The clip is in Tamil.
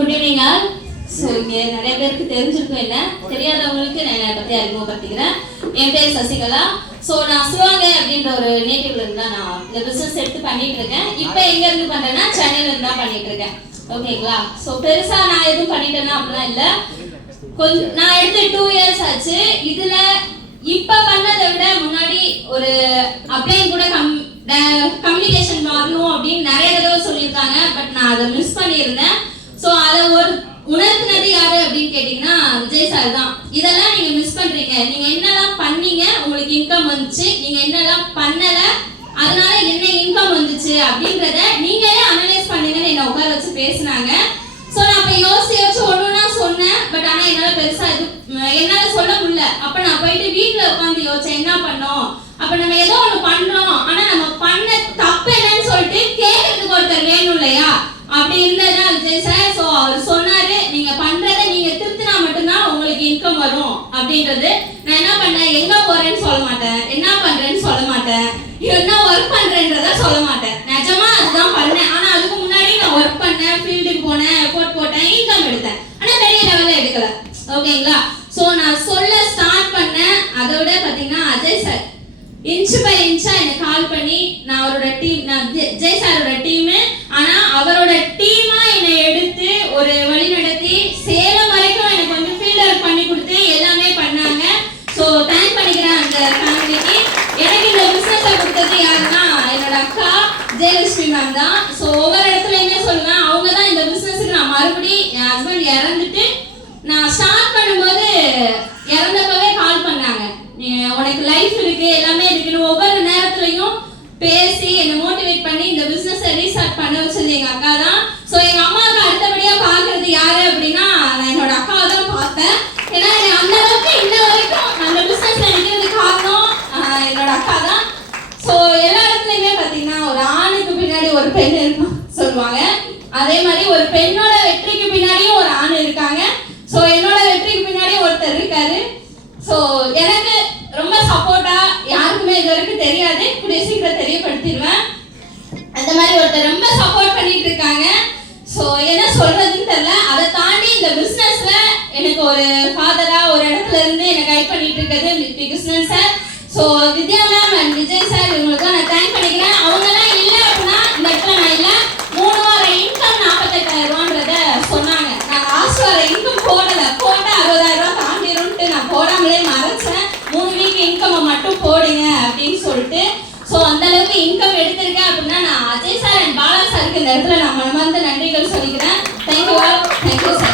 Good evening all. ஸோ இங்கே நிறைய பேருக்கு தெரிஞ்சிருக்கும், என்ன தெரியாதவங்களுக்கு நான் என்னை பற்றி அறிமுகப்படுத்திக்கிறேன். என் பேர் சசிகலா. ஸோ நான் சிவகங்கை அப்படின்ற ஒரு நேட்டிவ்ல இருந்து தான் நான் இந்த பிஸ்னஸ் எடுத்து பண்ணிட்டு இருக்கேன். இப்போ எங்கேருந்து பண்ணுறேன்னா சென்னையில இருந்து தான் பண்ணிட்டு இருக்கேன். ஓகேங்களா? ஸோ பெருசாக நான் எதுவும் பண்ணிட்டேன்னா அப்படிலாம் இல்லை. கொஞ்சம் நான் எடுத்து 2 இயர்ஸ் ஆச்சு. இதில் இப்போ பண்ணதை விட முன்னாடி ஒரு அப்ளைன் கூட கம்யூனிகேஷன் வரணும் அப்படின்னு நிறைய தடவை சொல்லியிருக்காங்க. பட் நான் அதை மிஸ் பண்ணியிருந்தேன். ஸோ அதை ஒரு உணர்த்தினது யாரு அப்படின்னு கேட்டீங்கன்னா விஜய் சார் தான். இதெல்லாம் நீங்க மிஸ் பண்றீங்க. நீங்க என்னெல்லாம் பண்ணீங்க, உங்களுக்கு இன்கம் வந்துச்சு, நீங்க என்னெல்லாம் பண்ணல, அதனால என்ன இன்கம் வந்துச்சு அப்படின்றத நீங்களே அனலைஸ் பண்ணுங்கன்னு என்ன உட்கார வச்சு பேசினாங்க. ஸோ நான் அப்ப யோசிச்சு ஒண்ணுன்னா சொன்னேன். பட் ஆனா என்னால பெருசா என்னால சொல்ல முடியல. அப்ப நான் போயிட்டு வீட்டுல உட்காந்து யோசிச்சேன், என்ன பண்ணோம். அப்ப நம்ம ஏதோ ஒண்ணு பண்றோம், ஆனா நம்ம பண்ண தப்பு என்னன்னு சொல்லிட்டு கேட்கறதுக்கு ஒருத்தர் வேணும் இல்லையா? அப்படி இருந்ததுதான் விஜய் சார். ஸோ அவர் சொன்னாரு, நீங்க பண்றதை நீங்க திருத்தினா மட்டும்தான் உங்களுக்கு இன்கம் வரும் அப்படின்றது. நான் என்ன பண்ணேன், எங்க போறேன்னு சொல்ல மாட்டேன், என்ன பண்றேன்னு சொல்ல மாட்டேன், என்ன ஒர்க் பண்றேன்றத சொல்ல மாட்டேன். நிஜமா அதுதான் பண்ணேன். ஆனா அதுக்கு முன்னாடி நான் ஒர்க் பண்ணேன், ஃபீல்டுக்கு போனேன், எஃபோர்ட் போட்டேன், இன்கம் எடுத்தேன். ஆனா பெரிய லெவல்ல எடுக்கல. ஓகேங்களா? ஸோ நான் சொல்ல ஸ்டார்ட் பண்ணேன். அதோட பாத்தீங்கன்னா அஜய் சார் இன்ச் பை இன்ச்சா எனக்கு கால் பண்ணி, நான் அவரோட டீம், நான் ஜெய் சாரோட டீமு, ஆனா அவரோட டீமா என்னை எடுத்து ஒரு வழி நடத்தி சேலம் வரைக்கும் எனக்கு வந்து ஃபீல்டர் பண்ணி கொடுத்து எல்லாமே பண்ணாங்க. ஸோ தேங்க் பண்ணிக்கிறேன் அந்த ஃபேமிலிக்கு. எனக்கு இந்த பிஸ்னஸை கொடுத்தது யாருன்னா என்னோட அக்கா ஜெயலட்சுமி மேம் தான். ஸோ ஒவ்வொரு இடத்துலையுமே சொல்லுவேன், அவங்க தான் இந்த பிஸ்னஸுக்கு நான் மறுபடியும் என் ஹஸ்பண்ட் இறந்துட்டு நான் ஸ்டார்ட் பண்ணும்போது இறந்தப்பவே கால் பண்ணாங்க, உனக்கு லைஃப் இருக்கு, எல்லாமே இருக்குன்னு ஒவ்வொரு நேரத்துலையும் பேசி என்னை மோட்டிவேட் பண்ணி இந்த பிசினஸை ரீஸ்டார்ட் பண்ண வச்சது எங்க அக்கா தான். ஸோ எங்க அம்மாவுக்கு அடுத்தபடியா பாக்குறது யாரு அப்படின்னா நான் என்னோட அக்காவை தான் பார்த்தேன். ஏன்னா அந்த அளவுக்கு இன்ன வரைக்கும் அந்த பிசினஸ்ல நிற்கிறது காரணம் என்னோட அக்கா தான். ஸோ எல்லா இடத்துலையுமே பார்த்தீங்கன்னா ஒரு ஆணுக்கு பின்னாடி ஒரு பெண் இருக்கும் சொல்லுவாங்க. அதே மாதிரி ஒரு பெண்ணோட வெற்றிக்கு பின்னாடியும் ஒரு ஆண் இருக்காங்க. ஸோ என்னோட வெற்றிக்கு பின்னாடி ஒருத்தர் இருக்காரு. ஸோ எனக்கு ரொம்ப சப்போர்ட்டா, யாருக்குமே இது வரைக்கும் தெரியாது, கூடிய சீக்கிரம் தெரியப்படுத்திடுவேன். அந்த மாதிரி ஒருத்தர் ரொம்ப சப்போர்ட் பண்ணிட்டு இருக்காங்க. ஸோ என்ன சொல்றதுன்னு தெரியல. அதை தாண்டி இந்த பிசினஸ்ல எனக்கு ஒரு ஃபாதரா ஒரு இடத்துல இருந்து என்னை கைட் பண்ணிட்டு இருக்கிறது Krishnan sir. So Vidya ma'am and Vijay sir, இவங்களுக்கு நான் தேங்க் பண்ணிக்கிறேன். அவங்கலாம் இல்லை அப்படின்னா இந்த இடத்துல நான் இல்லை. 3 வார இன்கம் 48,000 ரூபான்றத சொன்னாங்க. நான் லாஸ்ட் வார இன்கம் போடல, போட்டா 60,000 ரூபாய் தாண்டிரும்ட்டு நான் போடாமலே மறைச்சேன். 3 வீக் இன்கம் மட்டும் போடுங்க அப்படின்னு சொல்லிட்டு. ஸோ அந்த அளவுக்கு இன்கம் எடுத்திருக்கேன் அப்படின்னா நான் அஜய் சார் அண்ட் பாலா சாருக்கு இந்த இடத்துல நான் மனமார்ந்த நன்றிகள் சொல்லிக்கிறேன். Thank you all. Thank you sir.